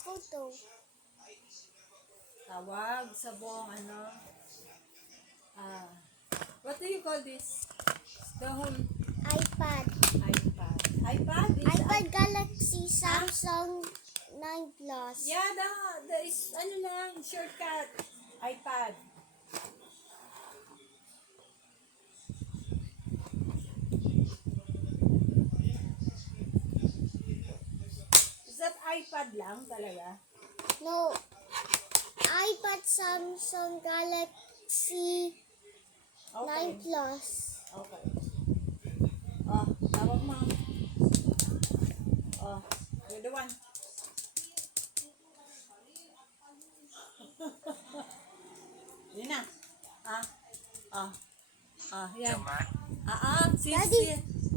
photo. Tawag sa buong what do you call this? The whole iPad. iPad. iPad is iPad Galaxy Samsung 9 Plus. yeah, the is lang, shortcut. iPad. Is that iPad lang talaga? No. iPad Samsung Galaxy 9 Plus. Okay. Oh, tawag mo. Oh, you're the one. Yun na. Yan. Daddy,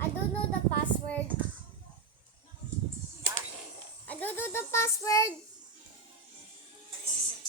I don't know the password. I don't know the password.